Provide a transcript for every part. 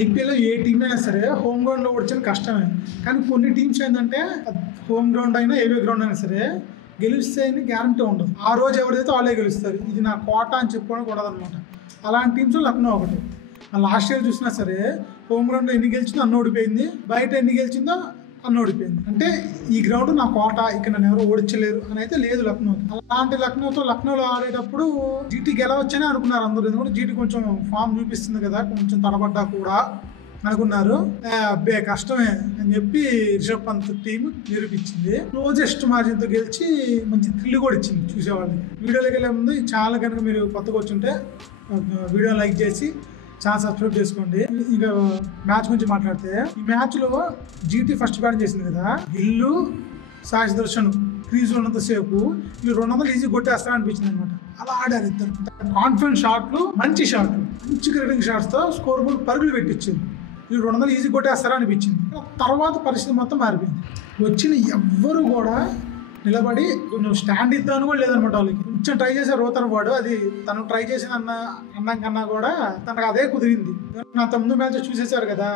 IPL ఏ team అయినా సరే home గ్రౌండ్లో ఓడించడం కష్టమే. కానీ కొన్ని టీమ్స్ ఏంటంటే హోమ్ గ్రౌండ్ అయినా ఏవే గ్రౌండ్ అయినా సరే గెలిస్తే అని గ్యారంటీ ఉండదు. ఆ రోజు ఎవరైతే వాళ్ళే గెలుస్తారు. ఇది నా కోట అని చెప్పుకోవడానికి ఉండదన్నమాట. అలాంటి టీమ్స్ లక్నో ఒకటి. లాస్ట్ ఇయర్ చూసినా సరే హోమ్ గ్రౌండ్లో ఎన్ని గెలిచిందో అన్న ఓడిపోయింది, బయట ఎన్ని గెలిచిందో అన్న ఓడిపోయింది. అంటే ఈ గ్రౌండ్ నా కోట, ఇక్కడ నన్ను ఎవరు ఓడించలేరు అని అయితే లేదు లక్నోకి. అలాంటి లక్నోలో ఆడేటప్పుడు జీటీ గెలవచ్చని అనుకున్నారు అందరూ. ఎందుకంటే జీటీ కొంచెం ఫామ్ చూపిస్తుంది కదా, కొంచెం తడబడ్డా కూడా అనుకున్నారు. అబ్బే కష్టమే అని చెప్పి రిషబ్ పంత్ టీం నిరూపించింది. క్లోజెస్ట్ మార్జిన్తో గెలిచి మంచి థ్రిల్ కూడా ఇచ్చింది చూసేవాళ్ళకి. వీడియోలోకి వెళ్ళే ముందు ఈ ఛానల్ కనుక మీరు కొత్తగా వచ్చుంటే వీడియో లైక్ చేసి ఛానల్ సబ్స్క్రైబ్ చేసుకోండి. ఇంకా మ్యాచ్ గురించి మాట్లాడితే, ఈ మ్యాచ్లో జీటీ ఫస్ట్ బ్యాటింగ్ చేసింది కదా, గిల్లు సాయి సుదర్శన్ క్రీజ్లో ఉన్నంతసేపు వీళ్ళు 200 ఈజీ కొట్టేస్తారని అనిపించింది అనమాట. అలా ఆడారు ఇద్దరు. కాన్ఫిడెంట్ షాట్లు, మంచి క్రికెటింగ్ షాట్స్తో స్కోర్ బోర్డ్ పరుగులు పెట్టించింది. వీళ్ళు 200 ఈజీ కొట్టేస్తారా అనిపించింది. తర్వాత పరిస్థితి మొత్తం మారిపోయింది. వచ్చిన ఎవ్వరు కూడా నిలబడి నువ్వు స్టాండ్ ఇద్దామని కూడా లేదనమాట. వాళ్ళకి కొంచెం ట్రై చేశారు రోతన్ వాడు. అది తను ట్రై చేసిన అన్నం కన్నా కూడా తనకు అదే కుదిరింది. అంత ముందు మ్యాచ్ చూసేసారు కదా,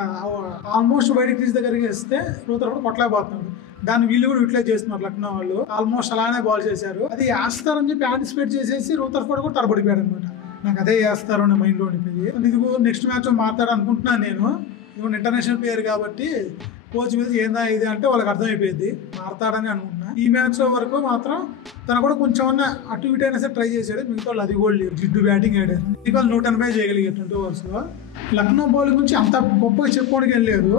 ఆల్మోస్ట్ బయట క్రీజ్ దగ్గరికి వేస్తే రోతన్ వాడు కొట్టలేకపోతున్నాడు. దాన్ని వీళ్ళు కూడా యూటిలైజ్ చేస్తున్నారు లక్నో వాళ్ళు. ఆల్మోస్ట్ అలానే బాల్ చేశారు. అది వేస్తారని చెప్పి యాంటిసిపేట్ చేసేసి రోతర్ఫోర్డ్ కూడా తడబడిపోయాడు అనమాట. నాకు అదే వేస్తారు అనే మైండ్లో ఉండిపోయి, ఇది నెక్స్ట్ మ్యాచ్ మాట్లాడాలి అనుకుంటున్నాను నేను. ఇవన్న ఇంటర్నేషనల్ ప్లేయర్ కాబట్టి కోచ్ మీద ఏందా ఇది అంటే వాళ్ళకి అర్థమైపోయింది, మారతాడని అనుకుంటున్నా. ఈ మ్యాచ్ వరకు మాత్రం తను కూడా కొంచెం అటు ఇటు అయినా సరే ట్రై చేశాడు. మిగతా వాళ్ళు అది కూడా లేదు. జిడ్డు బ్యాటింగ్ ఆడారు. ఇవాళ 180 చేయగలిగారు 20 ఓవర్స్లో. లక్నో బౌలింగ్ గురించి అంత గొప్పగా చెప్పుకోవడానికి వెళ్ళలేదు.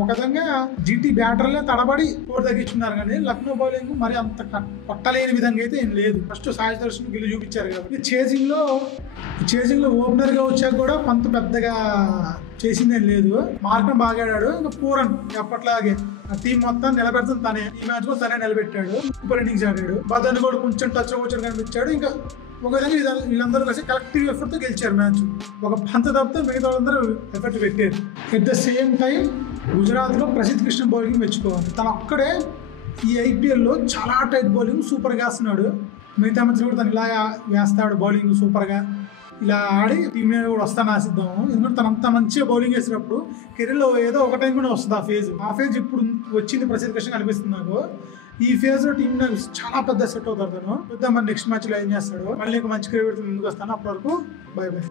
ఒక విధంగా జీటీ బ్యాటర్లే తడబడి స్కోర్ తగ్గించుకున్నారు. కానీ లక్నో బౌలింగ్ మరి అంత కొట్టలేని విధంగా అయితే ఏం లేదు. ఫస్ట్ సాయి సుదర్శన్ గిల్లు చూపించారు కాబట్టి చేజింగ్ లో ఓపెనర్ గా వచ్చాక కూడా పంత్ పెద్దగా చేసిందేం లేదు. మార్కం బాగా ఆడాడు. ఇంకా పూరన్ అప్పట్లాగే ఆ టీం మొత్తం నిలబెడుతుంది తనే. ఈ మ్యాచ్ కూడా తనే నిలబెట్టాడు. సూపర్ ఇన్నింగ్స్ ఆడాడు. బదన్ కూడా కొంచెం టచ్ కనిపించాడు. ఇంకా ఒక విధంగా వీళ్ళందరూ కలిసి కలెక్టివ్ ఎఫర్ట్ తో గెలిచారు మ్యాచ్. ఒక పంత తప్పితే మిగతా వాళ్ళందరూ ఎఫర్ట్ పెట్టారు. At the same time Gujarat లో ప్రసిద్ధ్ కృష్ణ బౌలింగ్ మెచ్చుకోవాలి. తను ఒక్కడే ఈ ఐపీఎల్లో చాలా టైట్ బౌలింగ్ సూపర్గా వేస్తున్నాడు. మిగతా మ్యాచ్లో కూడా తను ఇలా వేస్తాడు బౌలింగ్ సూపర్గా. ఇలా ఆడి టీం మీద కూడా వస్తాను ఆశిద్దాము. ఎందుకంటే తను అంత మంచిగా బౌలింగ్ వేసినప్పుడు కెరీర్లో ఏదో ఒక టైం కూడా వస్తుంది ఆ ఫేజ్ ఇప్పుడు వచ్చింది ప్రసిద్ధ్ కృష్ణ అనిపిస్తుంది నాకు. ఈ ఫేజ్ లో టీం చాలా పెద్ద సెట్ అవుతారు. తను పెద్ద మరి నెక్స్ట్ మ్యాచ్ లో ఏం చేస్తాడు. మళ్ళీ ఇంకా మంచి క్రికెట్ ముందుకు వస్తాను. అప్పటి వరకు బై బై.